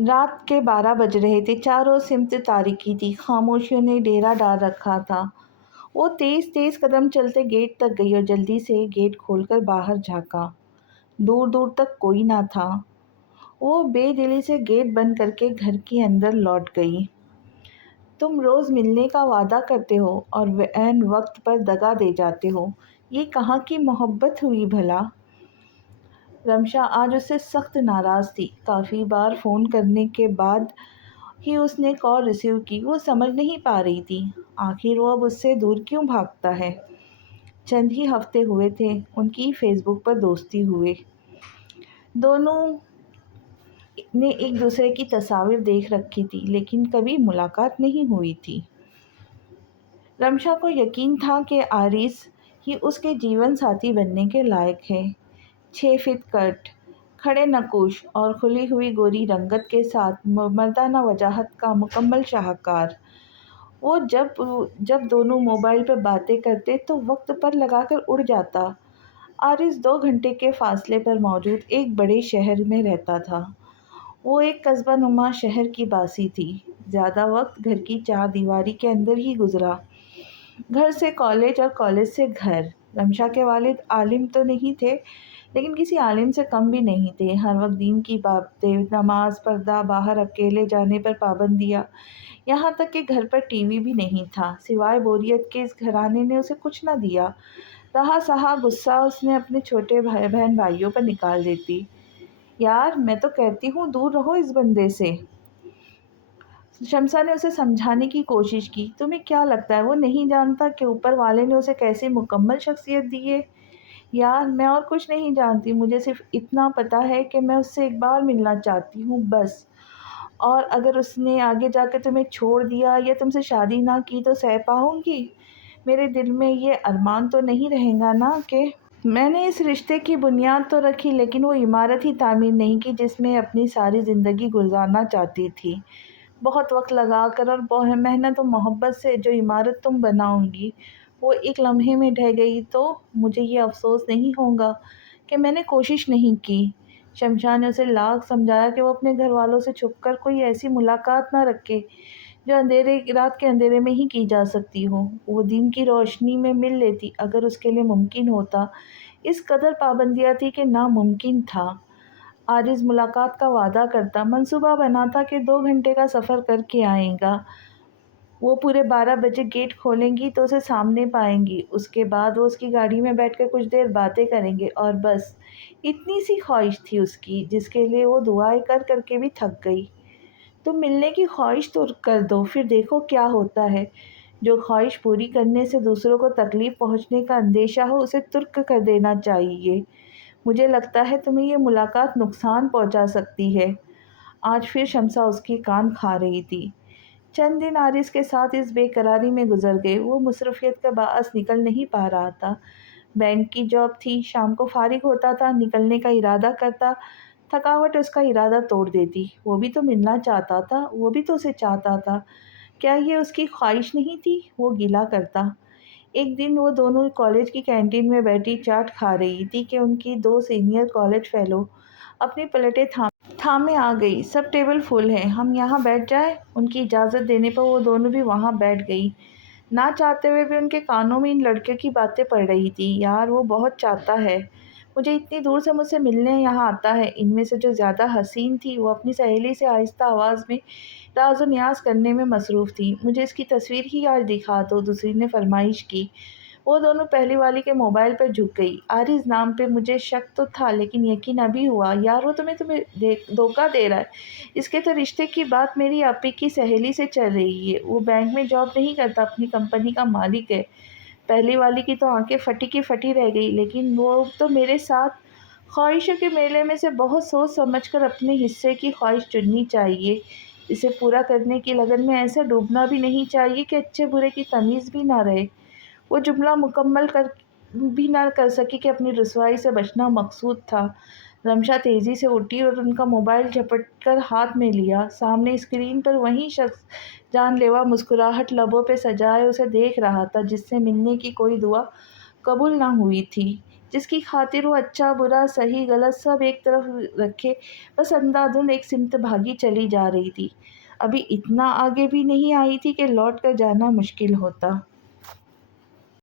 رات کے 12 بج رہے تھے، چاروں سمت تاریکی تھی، خاموشیوں نے ڈیرا ڈال رکھا تھا۔ وہ تیز تیز قدم چلتے گیٹ تک گئی اور جلدی سے گیٹ کھول کر باہر جھانکا۔ دور دور تک کوئی نہ تھا۔ وہ بے دلی سے گیٹ بند کر کے گھر کے اندر لوٹ گئی۔ تم روز ملنے کا وعدہ کرتے ہو اور عین وقت پر دگا دے جاتے ہو، یہ کہاں کی محبت ہوئی بھلا؟ رمشا آج اس سے سخت ناراض تھی۔ کافی بار فون کرنے کے بعد ہی اس نے کال ریسیو کی۔ وہ سمجھ نہیں پا رہی تھی آخر وہ اب اس سے دور کیوں بھاگتا ہے۔ چند ہی ہفتے ہوئے تھے ان کی فیس بک پر دوستی ہوئے۔ دونوں نے ایک دوسرے کی تصاویر دیکھ رکھی تھی لیکن کبھی ملاقات نہیں ہوئی تھی۔ رمشا کو یقین تھا کہ آرز ہی اس کے جیون ساتھی بننے کے لائق ہے۔ 6 فٹ قد، کھڑے نقوش اور کھلی ہوئی گوری رنگت کے ساتھ مردانہ وجاہت کا مکمل شاہکار۔ وہ جب دونوں موبائل پر باتیں کرتے تو وقت پر لگا کر اڑ جاتا۔ آرز 2 گھنٹے کے فاصلے پر موجود ایک بڑے شہر میں رہتا تھا۔ وہ ایک قصبہ نما شہر کی باسی تھی۔ زیادہ وقت گھر کی 4 دیواری کے اندر ہی گزرا، گھر سے کالج اور کالج سے گھر۔ رمشا کے والد عالم تو نہیں تھے لیکن کسی عالم سے کم بھی نہیں تھے۔ ہر وقت دین کی باتیں، نماز، پردہ، باہر اکیلے جانے پر پابندیاں، یہاں تک کہ گھر پر ٹی وی بھی نہیں تھا۔ سوائے بوریت کے اس گھرانے نے اسے کچھ نہ دیا۔ رہا سہا غصہ اس نے اپنے چھوٹے بہن بھائیوں پر نکال دیتی۔ یار میں تو کہتی ہوں دور رہو اس بندے سے۔ شمسا نے اسے سمجھانے کی کوشش کی۔ تمہیں کیا لگتا ہے وہ نہیں جانتا کہ اوپر والے نے اسے کیسی مکمل شخصیت دی ہے؟ یار میں اور کچھ نہیں جانتی، مجھے صرف اتنا پتہ ہے کہ میں اس سے ایک بار ملنا چاہتی ہوں بس۔ اور اگر اس نے آگے جا کے تمہیں چھوڑ دیا یا تم سے شادی نہ کی تو سہ پاؤں گی؟ میرے دل میں یہ ارمان تو نہیں رہے گا نا کہ میں نے اس رشتے کی بنیاد تو رکھی لیکن وہ عمارت ہی تعمیر نہیں کی جس میں اپنی ساری زندگی گزارنا چاہتی تھی۔ بہت وقت لگا کر اور محنت و محبت سے جو عمارت تم بناؤ گی وہ ایک لمحے میں ڈھہ گئی تو مجھے یہ افسوس نہیں ہوگا کہ میں نے کوشش نہیں کی۔ شمشا نے اسے لاکھ سمجھایا کہ وہ اپنے گھر والوں سے چھپ کر کوئی ایسی ملاقات نہ رکھے جو رات کے اندھیرے میں ہی کی جا سکتی ہو۔ وہ دن کی روشنی میں مل لیتی اگر اس کے لیے ممکن ہوتا۔ اس قدر پابندیاں تھی کہ ناممکن تھا۔ آرز ملاقات کا وعدہ کرتا، منصوبہ بناتا کہ 2 گھنٹے کا سفر کر کے آئے گا۔ وہ پورے 12 بجے گیٹ کھولیں گی تو اسے سامنے پائیں گی۔ اس کے بعد وہ اس کی گاڑی میں بیٹھ کر کچھ دیر باتیں کریں گے اور بس اتنی سی خواہش تھی اس کی جس کے لیے وہ دعائیں کر کر کے بھی تھک گئی۔ تم ملنے کی خواہش تو کر دو پھر دیکھو کیا ہوتا ہے۔ جو خواہش پوری کرنے سے دوسروں کو تکلیف پہنچنے کا اندیشہ ہو اسے ترک کر دینا چاہیے۔ مجھے لگتا ہے تمہیں یہ ملاقات نقصان پہنچا سکتی ہے۔ آج پھر شمسا اس کی کان کھا رہی تھی۔ چند دن آرز کے ساتھ اس بے قراری میں گزر گئے۔ وہ مصروفیت کا باعث نکل نہیں پا رہا تھا۔ بینک کی جاب تھی، شام کو فارغ ہوتا تھا، نکلنے کا ارادہ کرتا، تھکاوٹ اس کا ارادہ توڑ دیتی۔ وہ بھی تو ملنا چاہتا تھا، وہ بھی تو اسے چاہتا تھا، کیا یہ اس کی خواہش نہیں تھی؟ وہ گلہ کرتا۔ ایک دن وہ دونوں کالج کی کینٹین میں بیٹھی چاٹ کھا رہی تھی کہ ان کی 2 سینئر کالج فیلو اپنی پلیٹیں تھامے آ گئی۔ سب ٹیبل فل ہیں، ہم یہاں بیٹھ جائیں؟ ان کی اجازت دینے پر وہ دونوں بھی وہاں بیٹھ گئی۔ نہ چاہتے ہوئے بھی ان کے کانوں میں ان لڑکیوں کی باتیں پڑ رہی تھیں۔ یار وہ بہت چاہتا ہے مجھے، اتنی دور سے مجھ سے ملنے یہاں آتا ہے۔ ان میں سے جو زیادہ حسین تھی وہ اپنی سہیلی سے آہستہ آواز میں راز و نیاز کرنے میں مصروف تھی۔ مجھے اس کی تصویر ہی آج دکھا دو، دوسری نے فرمائش کی۔ وہ دونوں پہلی والی کے موبائل پر جھک گئی۔ آرز نام پہ مجھے شک تو تھا لیکن یقین ابھی ہوا۔ یار وہ تمہیں دھوکہ دے رہا ہے، اس کے تو رشتے کی بات میری آپی کی سہیلی سے چل رہی ہے۔ وہ بینک میں جاب نہیں کرتا، اپنی کمپنی کا مالک ہے۔ پہلی والی کی تو آنکھیں پھٹی کی پھٹی رہ گئی، لیکن وہ تو میرے ساتھ خواہشوں کے میلے میں سے بہت سوچ سمجھ کر اپنے حصے کی خواہش چننی چاہیے۔ اسے پورا کرنے کی لگن میں ایسا ڈوبنا بھی نہیں چاہیے کہ اچھے برے کی تمیز بھی نہ رہے۔ وہ جملہ مکمل بھی نہ کر سکی کہ اپنی رسوائی سے بچنا مقصود تھا۔ رمشا تیزی سے اٹھی اور ان کا موبائل جھپٹ کر ہاتھ میں لیا۔ سامنے اسکرین پر وہی شخص جان لیوا مسکراہٹ لبوں پہ سجائے اسے دیکھ رہا تھا جس سے ملنے کی کوئی دعا قبول نہ ہوئی تھی۔ جس کی خاطر وہ اچھا برا صحیح غلط سب ایک طرف رکھے بس اندھا دھند ایک سمت بھاگی چلی جا رہی تھی۔ ابھی اتنا آگے بھی نہیں آئی تھی کہ لوٹ کر جانا مشکل ہوتا۔